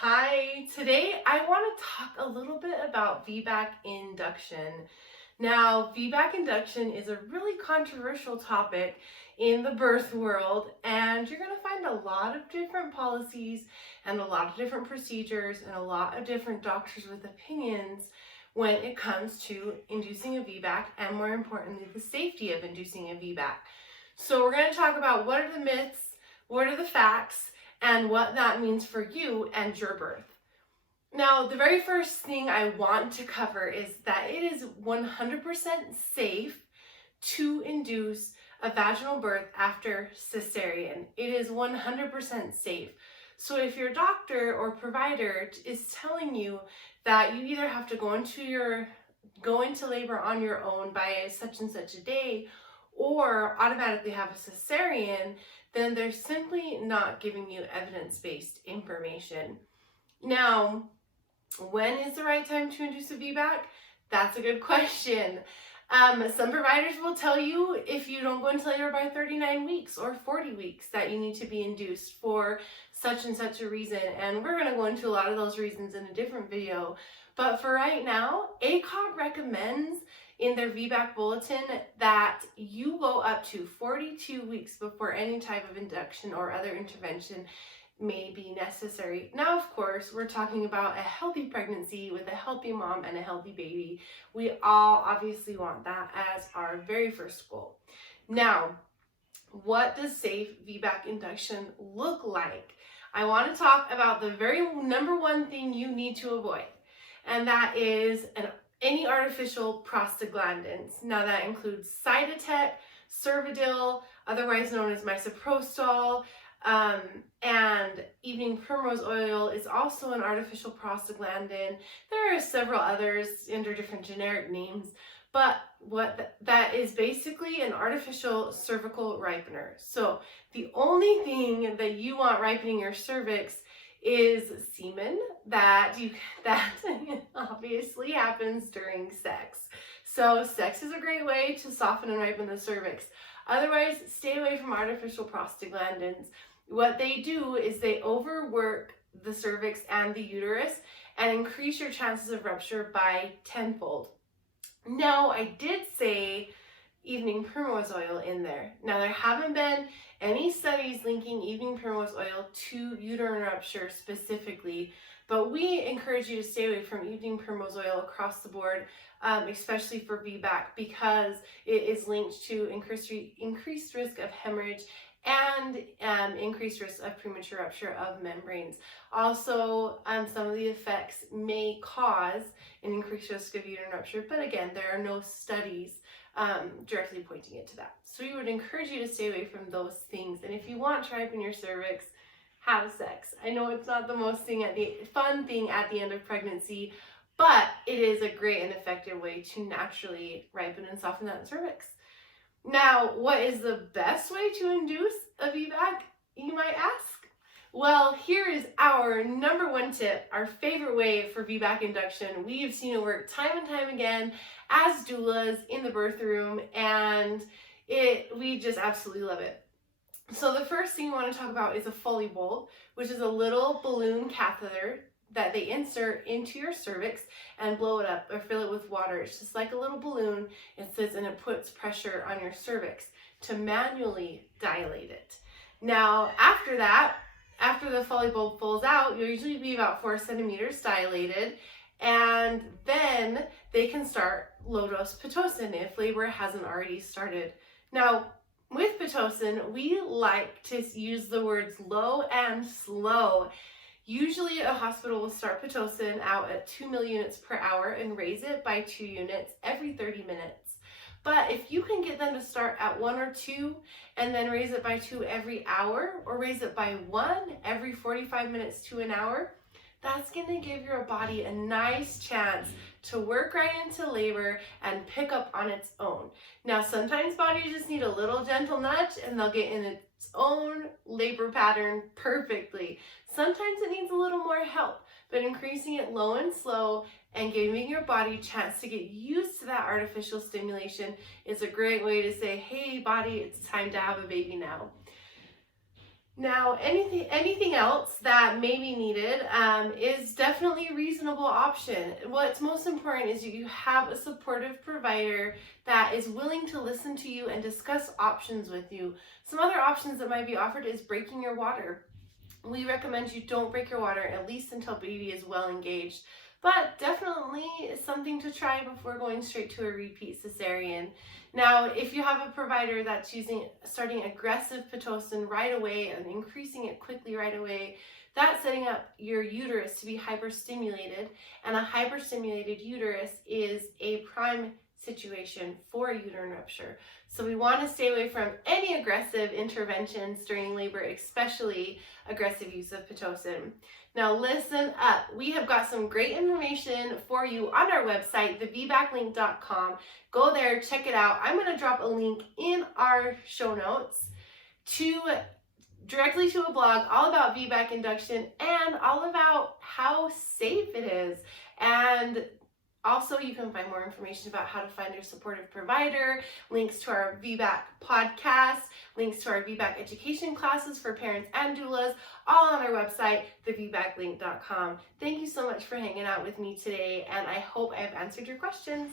Hi, today I want to talk a little bit about VBAC induction. Now, VBAC induction is a really controversial topic in the birth world, and you're going to find a lot of different policies and a lot of different procedures and a lot of different doctors with opinions when it comes to inducing a VBAC and, more importantly, the safety of inducing a VBAC. So we're going to talk about what are the myths, what are the facts, and what that means for you and your birth. Now, the very first thing I want to cover is that it is 100% safe to induce a vaginal birth after cesarean. It is 100% safe. So if your doctor or provider is telling you that you either have to go into labor on your own by such and such a day or automatically have a cesarean, then they're simply not giving you evidence-based information. Now, when is the right time to induce a VBAC? That's a good question. Some providers will tell you if you don't go into labor by 39 weeks or 40 weeks that you need to be induced for such and such a reason. And we're going to go into a lot of those reasons in a different video. But for right now, ACOG recommends in their VBAC bulletin that you go up to 42 weeks before any type of induction or other intervention may be necessary. Now, of course, we're talking about a healthy pregnancy with a healthy mom and a healthy baby. We all obviously want that as our very first goal. Now, what does safe VBAC induction look like? I want to talk about the very number one thing you need to avoid, and that is any artificial prostaglandins. Now that includes Cytotec, Cervidil, otherwise known as misoprostol, and evening primrose oil is also an artificial prostaglandin. There are several others under different generic names, but that is basically an artificial cervical ripener. So the only thing that you want ripening your cervix is semen that obviously happens during sex. So sex is a great way to soften and ripen the cervix. Otherwise, stay away from artificial prostaglandins. What they do is they overwork the cervix and the uterus and increase your chances of rupture by tenfold. Now, I did say evening primrose oil in there. Now, there haven't been any studies linking evening primrose oil to uterine rupture specifically, but we encourage you to stay away from evening primrose oil across the board, especially for VBAC, because it is linked to increased risk of hemorrhage and increased risk of premature rupture of membranes. Also, some of the effects may cause an increased risk of uterine rupture, but again, there are no studies directly pointing it to that. So we would encourage you to stay away from those things. And if you want to ripen your cervix, have sex. I know it's not the most fun thing at the end of pregnancy, but it is a great and effective way to naturally ripen and soften that cervix. Now, what is the best way to induce a VBAC, you might ask? Well, here is our number one tip, our favorite way for VBAC induction. We have seen it work time and time again as doulas in the birth room, and we just absolutely love it. So the first thing we want to talk about is a Foley bulb, which is a little balloon catheter that they insert into your cervix and blow it up or fill it with water. It's just like a little balloon, it says, and it puts pressure on your cervix to manually dilate it. Now, after the Foley bulb falls out, you'll usually be about 4 centimeters dilated, and then they can start low-dose Pitocin if labor hasn't already started. Now, with Pitocin, we like to use the words low and slow. Usually a hospital will start Pitocin out at 2 millunits per hour and raise it by 2 units every 30 minutes. But if you can get them to start at 1 or 2 and then raise it by 2 every hour, or raise it by 1 every 45 minutes to an hour, that's going to give your body a nice chance to work right into labor and pick up on its own. Now, sometimes bodies just need a little gentle nudge and they'll get in its own labor pattern perfectly. Sometimes it needs a little more help, but increasing it low and slow and giving your body a chance to get used to that artificial stimulation is a great way to say, hey body, it's time to have a baby now. Now, anything else that may be needed is definitely a reasonable option. What's most important is you have a supportive provider that is willing to listen to you and discuss options with you. Some other options that might be offered is breaking your water. We recommend you don't break your water, at least until baby is well engaged. But definitely something to try before going straight to a repeat cesarean. Now, if you have a provider that's starting aggressive Pitocin right away and increasing it quickly right away, that's setting up your uterus to be hyperstimulated, and a hyperstimulated uterus is a prime situation for a uterine rupture. So we want to stay away from any aggressive interventions during labor, especially aggressive use of Pitocin. Now listen up. We have got some great information for you on our website, thevbaclink.com. Go there, check it out. I'm going to drop a link in our show notes directly to a blog all about VBAC induction and all about how safe it is. And also, you can find more information about how to find your supportive provider, links to our VBAC podcast, links to our VBAC education classes for parents and doulas, all on our website, thevbaclink.com. Thank you so much for hanging out with me today, and I hope I've answered your questions.